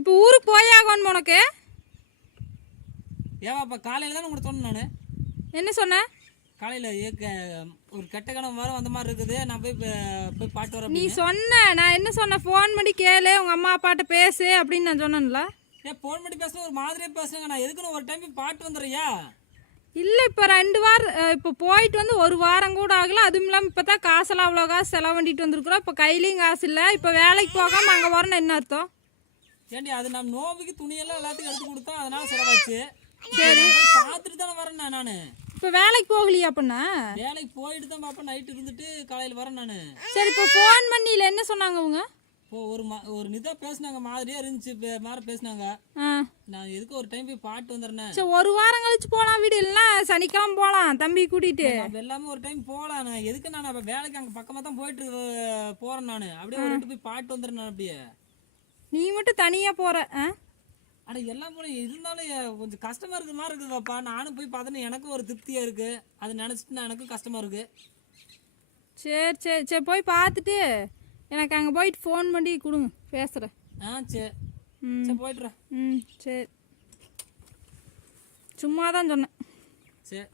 இப்போ ஊருக்கு போயாகணும் உனக்கு? ஏவா அப்போ காலையில் தானே உங்கள்கிட்ட சொன்னேன் நான்? என்ன சொன்ன? காலையில் ஒரு கெட்ட கணம் வர வந்த மாதிரி இருக்குது. நான் போய் போய் பாட்டு வரேன் நீ சொன்ன நான் என்ன சொன்னேன் ஃபோன் பண்ணி கேளு உங்கள் அம்மா அப்பாட்ட பேசு அப்படின்னு நான் சொன்னேன்ல. ஏன் ஃபோன் பண்ணி பேசுன ஒரு மாதிரியே பேசுங்க. நான் எதுக்குன்னு ஒரு டைம் போய் பாட்டு வந்துடுறியா? இல்லை இப்போ ரெண்டு வாரம் இப்போ போயிட்டு வந்து ஒரு வாரம் கூட ஆகல. அதுவும் இல்லாமல் இப்போ தான் காசெல்லாம் அவ்வளோ காசு செலவு பண்ணிட்டு வந்திருக்கிறோம். இப்போ கையிலையும் காசு இல்லை. இப்போ வேலைக்கு போகாமல் அங்கே வரணும் என்ன அர்த்தம்? ஏண்டி அது நம்ம நோவுக்கு துணியெல்லாம் எல்லாத்துக்கும் எடுத்து கொடுத்தோம் அதனால செலவாச்சு. சரி. பார்த்துட்டு தானே வரேன் நான் இப்போ வேலைக்கு போகலையா அப்படின்னா வேலைக்கு போயிட்டு தான் பார்ப்பேன் நைட்டு இருந்துட்டு காலையில் வரேன் நான். சரி இப்போ ஃபோன் பண்ணியில் என்ன சொன்னாங்க அவங்க? இப்போ ஒரு மா ஒரு நிதா பேசுனாங்க மாதிரியே இருந்துச்சு மாதிரி பேசுனாங்க. நான் எதுக்கு ஒரு டைம் போய் பாட்டு வந்துடுறேன் சரி ஒரு வாரம் கழிச்சு போகலாம் வீடு இல்லைன்னா சனிக்கிழமை போகலாம் தம்பி கூட்டிகிட்டு எல்லாமே ஒரு டைம் போகலாம் நான் எதுக்கு நான் வேலைக்கு அங்கே பக்கமாக தான் போயிட்டு போறேன் நான். அப்படியே ஒரு போய் பாட்டு வந்துடுறேன் அப்படியே. நீ மட்டும் தனியாக போகிற ஆ? அட எல்லாம் போல இருந்தாலும் கொஞ்சம் கஷ்டமா இருக்கிற மாதிரி இருக்குதுப்பா நானும் போய் பார்த்தேன்னு எனக்கும் ஒரு திருப்தியா இருக்கு. அதை நினைச்சிட்டு நான் எனக்கும் கஷ்டமா இருக்கு. சரி சரி சரி போய் பார்த்துட்டு எனக்கு அங்கே போயிட்டு ஃபோன் பண்ணி கொடுங்க பேசுகிறேன் ஆ சரி. ம். சரி போயிட்டுறேன் ம் சரி. சும்மா தான் சொன்னேன். சரி.